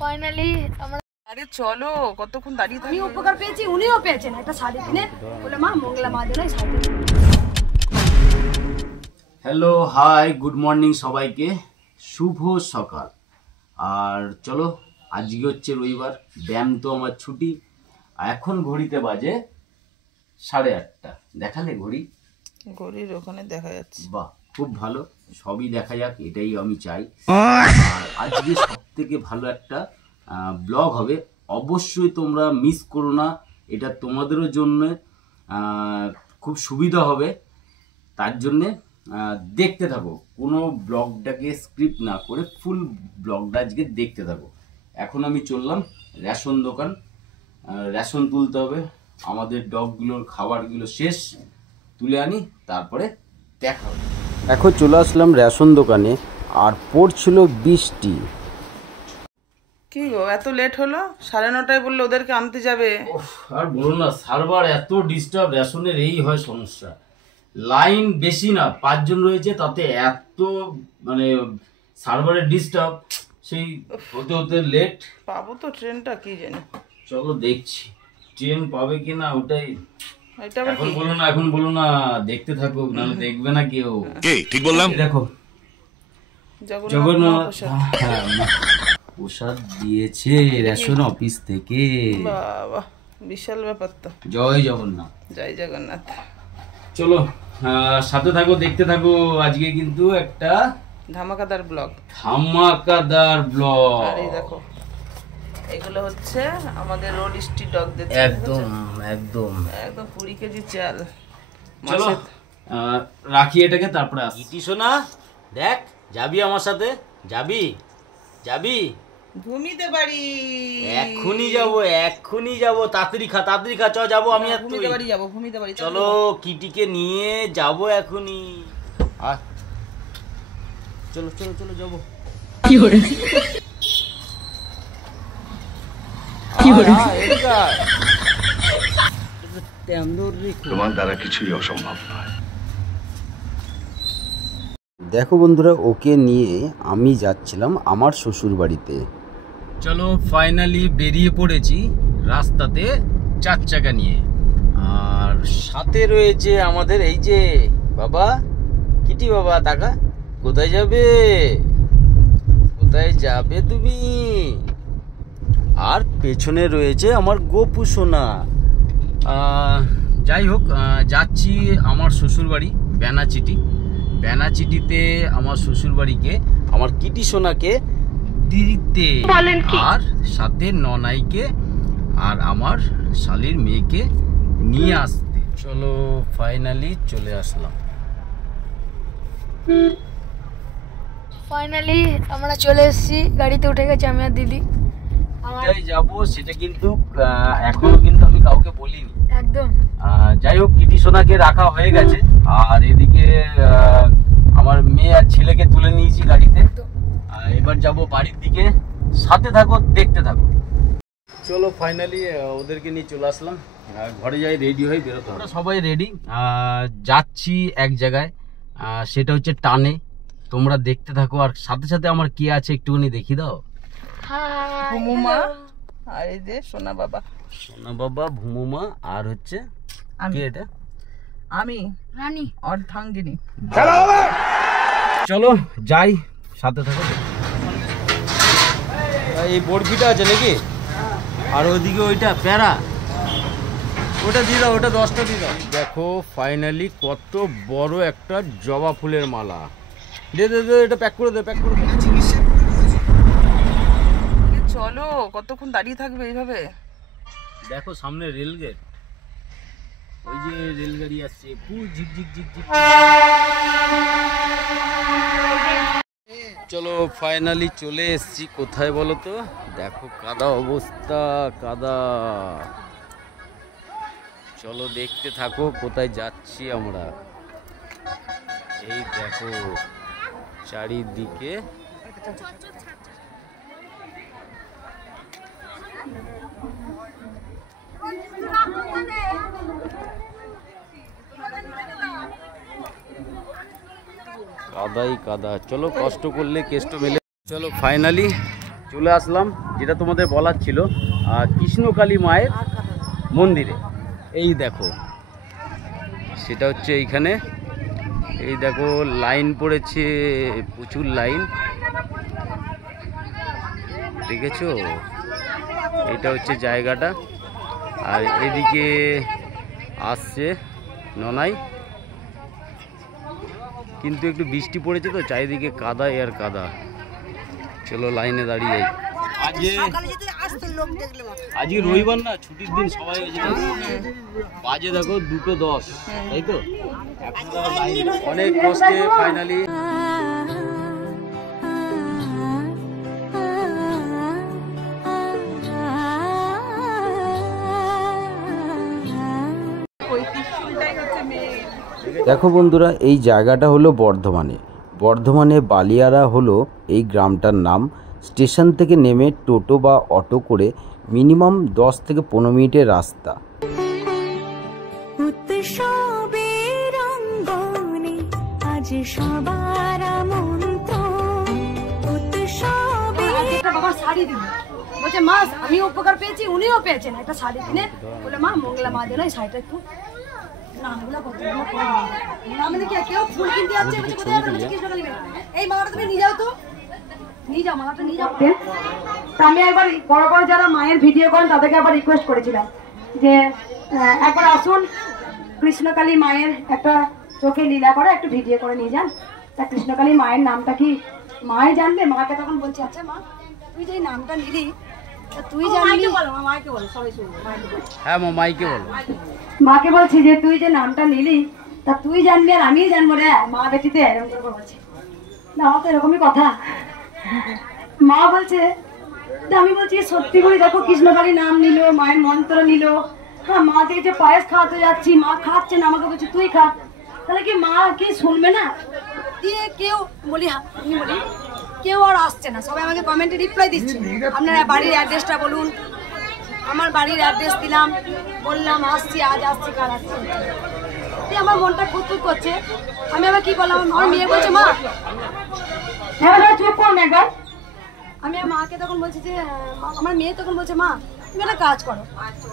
Finally আমরা আরে চলো কতক্ষণ দাঁড়িয়ে থাকি। আমি উপকার পেয়েছি, উনিও পেয়েছেন একটা শাড়ি কিনে বলে মা মঙ্গলা মা যেন sari. Hello hi good morning সবাইকে, শুভ সকাল। আর চলো আজকে হচ্ছে রবিবার, ব্যায়াম তো আমার ছুটি। এখন ঘড়িতে বাজে 8:30। দেখালে ঘড়ির ওখানে দেখা যাচ্ছে। বাহ, খুব ভালো, সবই দেখা যাক, এটাই আমি চাই। আর আজকে সব থেকে ভালো একটা ব্লগ হবে, অবশ্যই তোমরা মিস করো না। এটা তোমাদেরও জন্য খুব সুবিধা হবে, তার জন্যে দেখতে থাকো। কোনো ব্লগটাকে স্ক্রিপ্ট না করে ফুল ব্লগটা আজকে দেখতে থাকো। এখন আমি চললাম রেশন দোকান, রেশন তুলতে হবে। আমাদের ডগগুলোর খাবারগুলো শেষ, তুলে আনি, তারপরে দেখা হবে। এখন চলে আসলাম রেশন দোকানে, আর পড়ছিল বৃষ্টি। কি গো এত লেট হলো? 9:30 বললে ওদেরকে আনতে যাবে। আর বলো না, সার্ভার এত ডিস্টার্ব, রেশনের এই হয় সমস্যা। লাইন বেশি না, 5 জন রয়েছে, তাতে এত মানে সার্ভারের ডিস্টার্ব, সেই হতে হতে লেট। পাবো তো ট্রেনটা, কি জানি। চলো দেখছি ট্রেন পাবে কিনা, ওটাই। এটা আবার কি? এখন বলো না, দেখতে থাকো, নাহলে দেখবে না কেউ। ঠিক বললাম? দেখো জগন্নাথ প্রসাদ দিয়েছে রেশন অফিস থেকে। বাবা বিশাল ব্যাপার তো। জয় জগন্নাথ। জয় জগন্নাথ। চলো সাথে থাকো, দেখতে থাকো। আজকে কিন্তু একটা ধামাকাদার ব্লগ। আর এই দেখো, এগুলো হচ্ছে আমাদের রোড স্ট্রিট ডগদের। একদম একদম একদম 20 কেজি চাল। চলো রাখি এটাকে, তারপরে ইতি সোনা, দেখ যাবি আমার সাথে? যাবি? ঘুমিতে পারি। এক্ষুনি যাবো, তাড়াতাড়ি খা চ, যাবো আমি আর তুই। ঘুমিতে পারি। চলো কিটিকে নিয়ে যাবো এখনই। চলো যাবো। কি করে তোমার দ্বারা কিছুই অসম্ভব নয়। দেখো বন্ধুরা, ওকে নিয়ে আমি যাচ্ছিলাম আমার শ্বশুর বাড়িতে। চলো ফাইনালি বেরিয়ে পড়েছি রাস্তাতে 4 চাকা নিয়ে। আর সাথে রয়েছে আমাদের এই যে বাবা, কিটি বাবা, টাকা কোথায় যাবে তুমি? আর পেছনে রয়েছে আমার গোপু সোনা। যাই হোক, যাচ্ছি আমার শ্বশুর বাড়ি বেনাচিটিতে আমার শ্বশুর বাড়িকে আমার কিটি সোনাকে দিতে, আর সাথে ননাইকে আর আমার শালির মেয়েকে নিয়ে আসতে। চলো ফাইনালি চলে আসলাম। ফাইনালি আমরা চলে এসেছি, গাড়িতে উঠে গেছি আমি আর দিদি। কোথায় যাবো সেটা কিন্তু এখনো কিন্তু আমি কাউকে বলিনি একদম। যাই হোক, কিটি সোনাকে রাখা হয়ে গেছে, আর এদিকে আমার মেয়ে আর ছেলেকে তুলে নিয়েছি গাড়িতে। এবার যাব বাড়ির দিকে, সাথে থাকো, দেখতে থাকো। চলো ফাইনালি ওদেরকে নিয়ে চলে আসলাম, ঘরে যাই, রেডি হয়ে বেরোতে হবে। সবাই রেডি, যাচ্ছি এক জায়গায়, সেটা হচ্ছে টানে। তোমরা দেখতে থাকো, আর সাথে সাথে আমার কি আছে একটুখানি দেখিয়ে দাও। ভুমুমা আর এই যে সোনা বাবা, ভুমুমা, আর হচ্ছে কি এটা? আমি রানী অর্ধাঙ্গিনী। চলো যাই, সাথে থাকো। এই বরফিটা আছে নাকি? আর ওইদিকে ওইটা প্যারা, ওটা দিয়ে দাও, ওটা 10টা দিয়ে দাও। দেখো ফাইনালি কত বড় একটা জবা ফুলের মালা। দে এটা প্যাক করে দে। চলো কতক্ষণ দাঁড়িয়ে থাকবে এইভাবে? দেখো সামনে রেলগেট, ওই যে রেলগাড়ি আসছে, ফুল ঝিকঝিক। চলো ফাইনালি চলে এসেছি। কোথায় বলো তো? দেখো কাদা অবস্থা, কাদা। চলো দেখতে থাকো কোথায় যাচ্ছি আমরা। এই দেখো চারিদিকে কাদাই কাদা। চলো কষ্ট করলে কেষ্ট মেলে। চলো ফাইনালি চলে আসলাম যেটা তোমাদের বলার ছিল, কৃষ্ণকালী মায়ের মন্দিরে। এই দেখো, সেটা হচ্ছে এইখানে। এই দেখো লাইন পড়েছে, প্রচুর লাইন, দেখেছো? এটা হচ্ছে জায়গাটা। আর এদিকে আসছে ননাই, কিন্তু একটু বৃষ্টি পড়েছে তো চারিদিকে কাদাই আর কাদা। চলো লাইনে দাঁড়িয়ে। আজকে রবিবার না, ছুটির দিন, সবাই বাজে দেখো 2:10, তাই তো? অনেক কষ্টে ফাইনালি দেখো বন্ধুরা, এই জায়গাটা হলো বর্ধমানে বালিয়ারা হলো এই গ্রামটার নাম। স্টেশন থেকে নেমে টোটো বা অটো করে মিনিমাম 10 থেকে 15 মিনিটের রাস্তা। বাবার শাড়ি দিল, বলছে মা আমি উপকার পেয়েছি, উনিও পেয়েছেন, একটা শাড়ি কিনে বলে মা মঙ্গলা মা যেন এই শাড়িটা একটু কেউ ফুল কিনতে যাচ্ছে, এই মালাটা তুমি নিয়ে যাও, তো নিয়ে যাও, মালাটা নিয়ে যাও। আমি একবার বড় বড় যারা মায়ের ভিডিও করেন তাদেরকে একবার রিকোয়েস্ট করেছিলাম যে একবার আসুন, কৃষ্ণকালী মায়ের একটা চোখে লীলা করে একটু ভিডিও করে নিয়ে যান। তা কৃষ্ণকালী মায়ের নামটা কি মাই জানবে? মাকে তখন বলছি আচ্ছা মা তুই যে নামটা নিলি তুই জানবি, মাকে বলো, সবাই শুনবো। হ্যাঁ মাইকে বলো। মাকে বলছি যে তুই যে নামটা নিলি তা তুই জানবি আর আমি জানবো রে, মা বেটিতে এরকম করে বলছে না, আমার তো এরকমই কথা। মা বলছে, আমি বলছি সত্যি বলি দেখো কৃষ্ণকালী নাম নিল, মায়ের মন্ত্র নিল, হ্যাঁ মা থেকে যে পায়েস খাওয়াতে যাচ্ছি, মা খাচ্ছে না, আমাকে বলছে তুই খা, তাহলে কি মা কি শুনবে না? দিয়ে কেউ বলি, আমি বলি কেউ আর আসছে না, সবাই আমাকে কমেন্টে রিপ্লাই দিচ্ছে, আপনারা বাড়ির অ্যাড্রেসটা বলুন। আমার বাড়ির অ্যাড্রেস দিলাম, বললাম আসছি, আজ আসছি, কাল আসছি। দিয়ে আমার মনটা খুঁতখুত করছে। আমি আবার কি বললাম, আমার মেয়ে বলছে মা চুপ করুন একবার। আমি মাকে তখন বলছি যে আমার মেয়ে তখন বলছে মা তুমি একটা কাজ করো,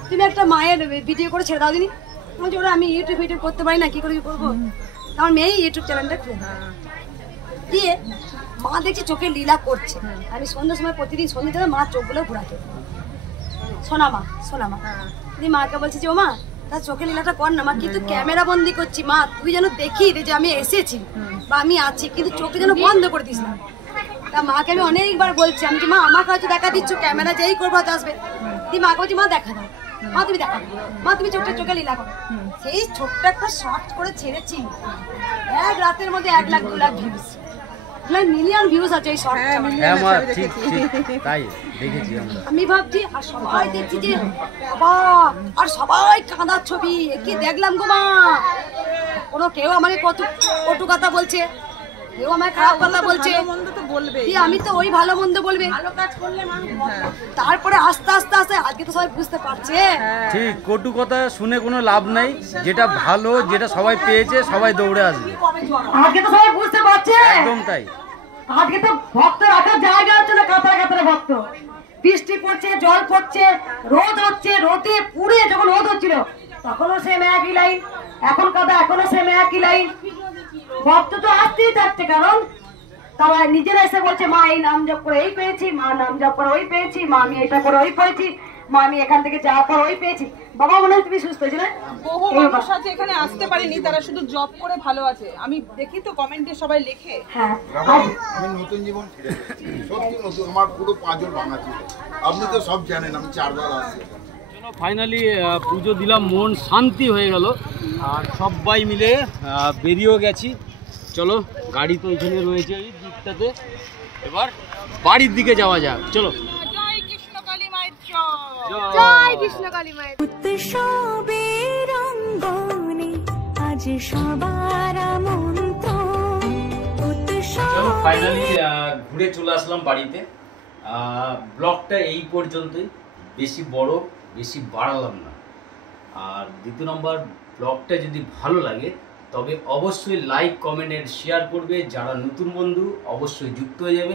তুমি একটা মায়ের ভিডিও করে ছেড়ে দাও দিনি। বলছি ওরা আমি ইউটিউব ভিডিও করতে পারি না, কি করে করবো? আমার মেয়ে ইউটিউব চ্যানেলটা খুলে দিয়ে মা দেখছি চোখে লীলা করছে। আমি সন্ধ্যার সময় প্রতিদিন সন্ধ্যে মা চোখগুলো ঘুরাতে, শোনা মা দিয়ে মাকে বলছি যে ও মা তার চোখে লীলাটা কর না মা, কিন্তু ক্যামেরা বন্দি করছি মা, তুই যেন দেখি যে আমি এসেছি বা আমি আছি, কিন্তু চোখে যেন বন্ধ করে দিস না। তা মাকে আমি অনেকবার বলছি, আমি যে মা আমাকে হয়তো দেখা দিচ্ছ, ক্যামেরা যেই করবো হয়তো আসবে। দিয়ে মাকে বলছি মা দেখা দাও, মা তুমি দেখা দাও, মা তুমি চোখে লীলা করো। সেই ছোট্ট একটা শর্ট করে ছেড়েছি, এক রাতের মধ্যে 1 lakh 2 lakh views, million views আছে এই শর্ট। তাই দেখেছি আমরা। আমি ভাবছি আর সবাই দেখছি যে বাবা, আর সবাই কাঁদার ছবি কি দেখলাম গো মা। কোনো কেউ আমাকে কটু কথা বলছে, কেউ আমায় খারাপ কথা বলছে, আমি তো ওই ভালো মন্দ বলবে। তারপরে আস্তে আস্তে আজকে তো সবাই বুঝতে পারছে। ঠিক, কটু কথা শুনে কোনো লাভ নাই, যেটা ভালো, যেটা সবাই পেয়েছে সবাই দৌড়ে আসবে। আজকে তো সবাই বুঝতে পারছে, একদম তাই। আজকে তো ভক্ত রাখার জায়গা হচ্ছে না, কাতারে কাতারে ভক্ত। বৃষ্টি পড়ছে, জল পড়ছে, রোদ হচ্ছে, রোদে পুড়ে যখন রোদ হচ্ছিল তখনও সেম একই লাইন, এখন কাদা এখনো সেম একই লাইন। ভক্ত তো আসতেই থাকছে, কারণ তারা নিজেরা এসে বলছে মা এই নাম জপ করে এই পেয়েছি, মা নাম জপ করে ওই পেয়েছি, মা আমি এটা করে ওই পেয়েছি, মা আমি এখান থেকে যাওয়ার পর ওই পেয়েছি। বাবা মনে হয় তুমি সুস্থ হয়েছিল। বহু মানুষ আছে এখানে আসতে পারেনি, তারা শুধু জব করে ভালো আছে। আমি দেখি তো কমেন্টে সবাই লেখে। হ্যাঁ, আমি নতুন জীবন ফিরে এসেছি, সত্যি নতুন। আমার পুরো 5 জন ভাঙা ছিল, আপনি তো সব জানেন, আমি 4 বার আসছি। ফাইনালি পুজো দিলাম, মন শান্তি হয়ে গেল, আর সবাই মিলে বেরিয়েও গেছি। চলো, গাড়ি তো এখানে রয়েছে এই দিকটাতে, এবার বাড়ির দিকে যাওয়া যাক। চলো। জয় কৃষ্ণকালী মায়ের জয়। জয় কৃষ্ণকালী মায়ের। উৎসবের অঙ্গনে আজ সবার মন্ত্র। চলো ফাইনালি ঘুরে চলে আসলাম বাড়িতে। ব্লগটা এই পর্যন্তই, বেশি বড় বেশি বাড়ালাম না। আর দ্বিতীয় নম্বর, ব্লগটা যদি ভালো লাগে তবে অবশ্যই লাইক, কমেন্ট এন্ড শেয়ার করবে। যারা নতুন বন্ধু অবশ্যই যুক্ত হয়ে যাবে।